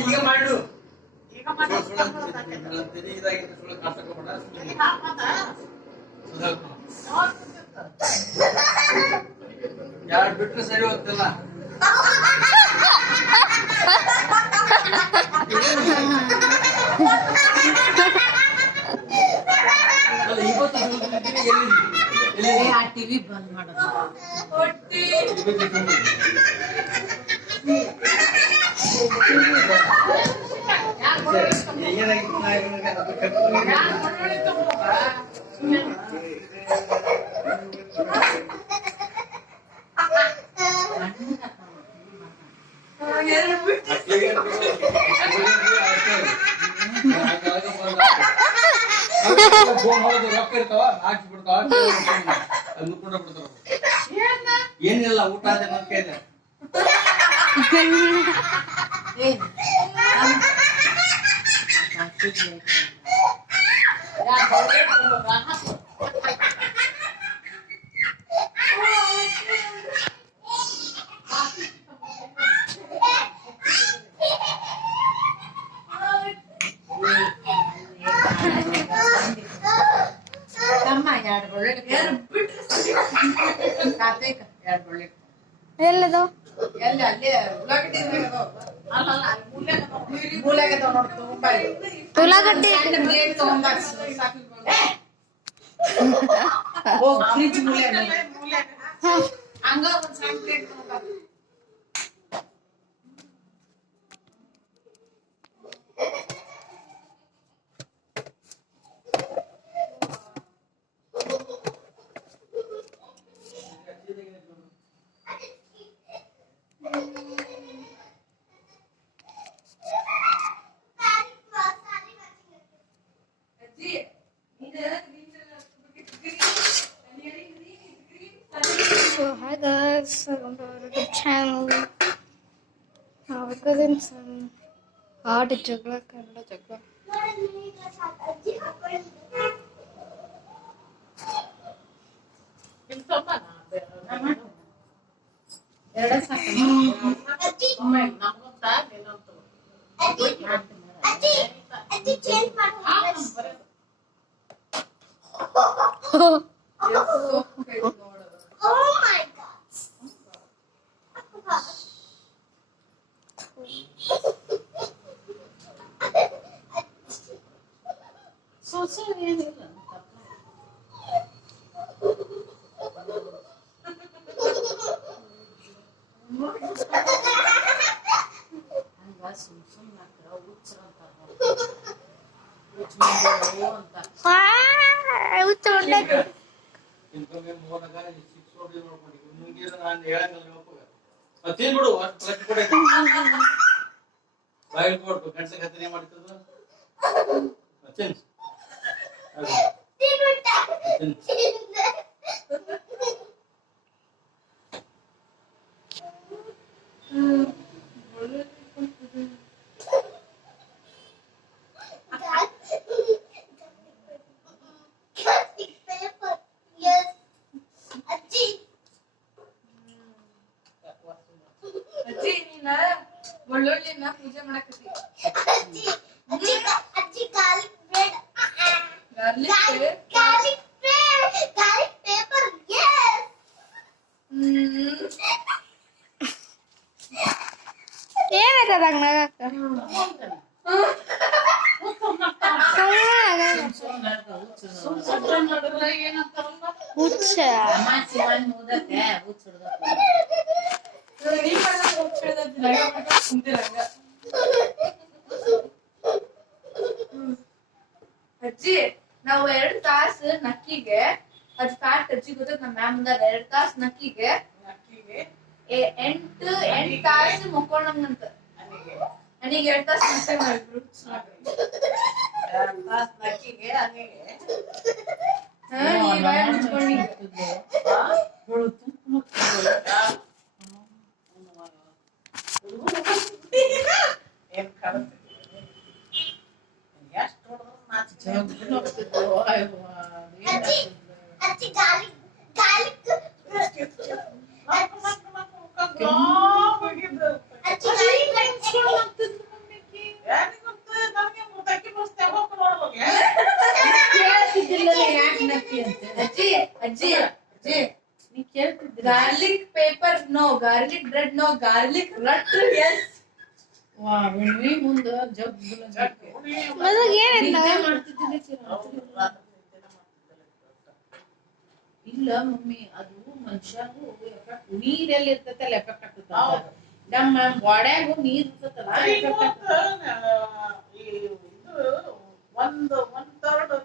ಈಗ ಮಾಡು ಯಾರು ಬಿಟ್ರೆ ಸರಿ ಹೋಗ್ತಿಲ್ಲ. ಟಿವಿ ಬಂದ್ ಮಾಡೋದು ರೊಕ್ಕ ಇರ್ತಾವ ಹಾಕಿ ಬಿಡ್ತಾವ ಏನಿಲ್ಲ ಊಟ ಅದೇ ನಂಬಿಕೆ ಇದೆ. ಎಲ್ಲದು ಉಳ್ಳಾಗಡ್ಡಿ So hi guys, welcome to our YouTube channel. Now we're getting some hard jagla, Kannada jagla. Oh my god. ಸೋಸೆ ಏನಿಲ್ಲ ತಿನ್ಬಿಡು ಬಾಯಿಲ್ ಕೊಡ್ತು ಗಂಟೆ ಕತ್ತನೆ ಮಾಡ್ತದ ಅಜ್ಜಿ ನೀನ ಒಳ್ಳೊಳ್ಳಿನ ಪೂಜೆ ಮಾಡಕತ್ತಿ ಗಾರ್ಲಿಕ್ ಏನಾಯ್ತದ ನಗಾಕ ಹುಚ್ಚ ಅಜ್ಜಿ ನಾವು 2 ತಾಸು ನಕ್ಕಿಗೆ ಅದ್ ಫ್ಯಾಕ್ಟ್ ಅಜ್ಜಿ ಗೊತ್ತ ನಮ್ಮ ಮ್ಯಾಮ್ 2 ತಾಸು ನಕ್ಕಿಗೆ 8 ತಾಸು ಮುಕ್ಕೊಂಡಂಗಂತ ನನಗೆ 2 ತಾಸು ಮತ್ತೆ ಮಾಡಿದ್ರು ಅಜ್ಜಿ ಅಜ್ಜಿ ಅಜ್ಜಿ garlic paper no garlic bread no garlic ರಟ್ ಎಸ್ ಮುಂದ ಮದಾಗ ಏನಾಯ್ತು ಇಲ್ಲ ಮಮ್ಮಿ ಅದು ಮನುಷ್ಯಗೂ ಎಫೆಕ್ಟ್ ನೀರೆಲ್ಲಿ ಇರ್ತೈತಲ್ಲ ಎಫೆಕ್ಟ್ ಆಗ್ತದ ನಮ್ಮ ಬಾಡ್ಯಾಗು ನೀರ್ ಇರ್ತೈತಲ್ಲ ಎಫೆಕ್ಟ್ ಒಂದ್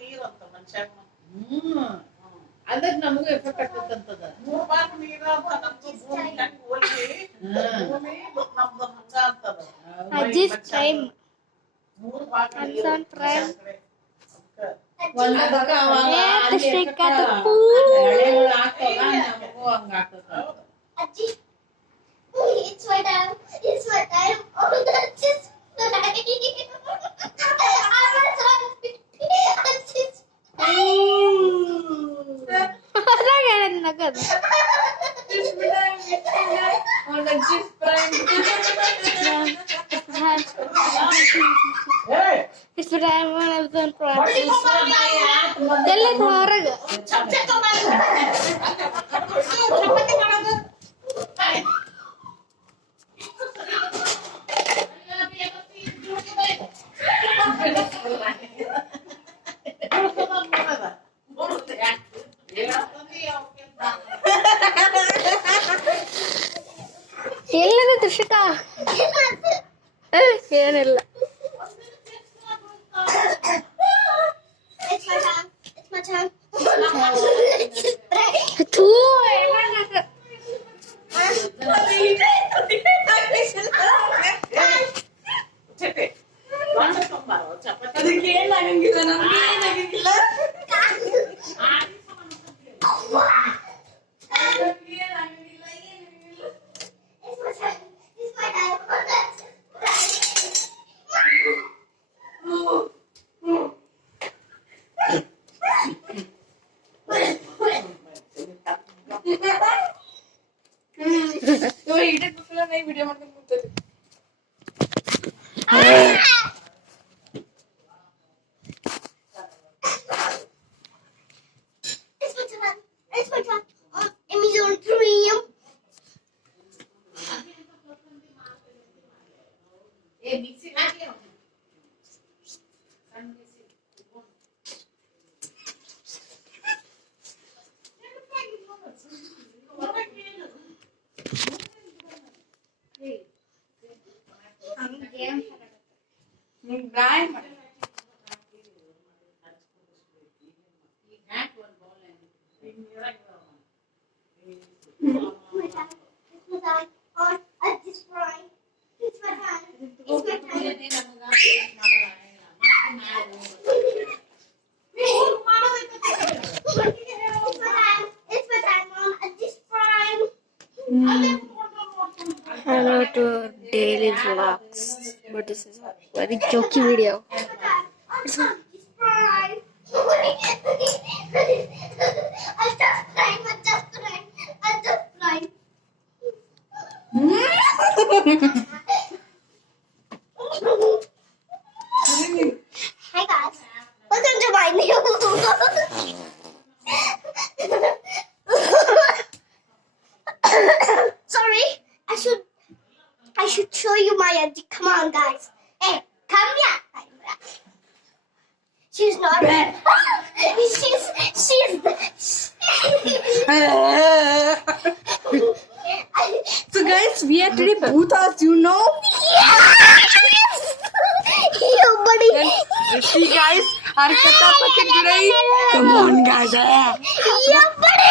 ನೀರ್ ಅಂತ ಮನುಷ್ಯ ಅದಕ್ಕೆ ನಮಗೂ ಎಫೆಕ್ಟ್ ಆಗ್ತದಂತದ 3 ಭಾಗ ನೀರ ಅಂತ ನಮ್ದು ಭೂಮಿ ಹೆಂಗ್ ಹೋಗಿ ಭೂಮಿ ನಮ್ದು ಹಂಗ ಅಂತದ ಅಜ್ಜಿ's time 3 ಭಾಗ It's on prime. ಒಂದಕ್ಕ ಅವಾಗ ಏ, ಅಲ್ಲಿ stick effect ಅದು ಆಗ- ಪೂ. ಎಳೆಗಳು ಆಗ್ತಾವ ನಮಗೂ ಹಂಗ ಆಗ್ತದ It's my time. It's my time. Oh, that's just right. ಮದಾಗ ಏನಾಯ್ತು ನಗದು It's the time when I was on practice. ಎಲ್ಲ ಹೊರಗೆ ಎಲ್ಲದ ದೃಶ್ಯಕ ಏನಿಲ್ಲ It's my time. It's my time. ಥೂ ಅದಕ್ಕೆ ಏನಾಗಂಗಿಲ್ಲ ನಮ್ಗೆ ಏನಾಗಂಗಿಲ್ಲ It's my time. It's my time. Oh, that's right. Video ಮಾಡ್ಕೊಂಡು ಕೂತದೆ It's my time. It's my time. Amazon Premium. Mixie ಹಾಕಿ ಬ್ರಾಯ್ ಮಾಡಿ It's my time. It's my time. On at this point. It's my time. It's my time. It's my time. It's my time. On at this prime. Hello to daily vlogs, but this is a very jokey video. It's my time. On at this prime. I just prime. I just prime. I just prime. Hi guys, welcome to my new Sorry, I should show you my auntie. Come on, guys. Hey, come here. She's not. So guys, we are today Bhutas, you know. Yes! Yo, buddy. See guys, our Katapati today. Come on guys. Yo, buddy.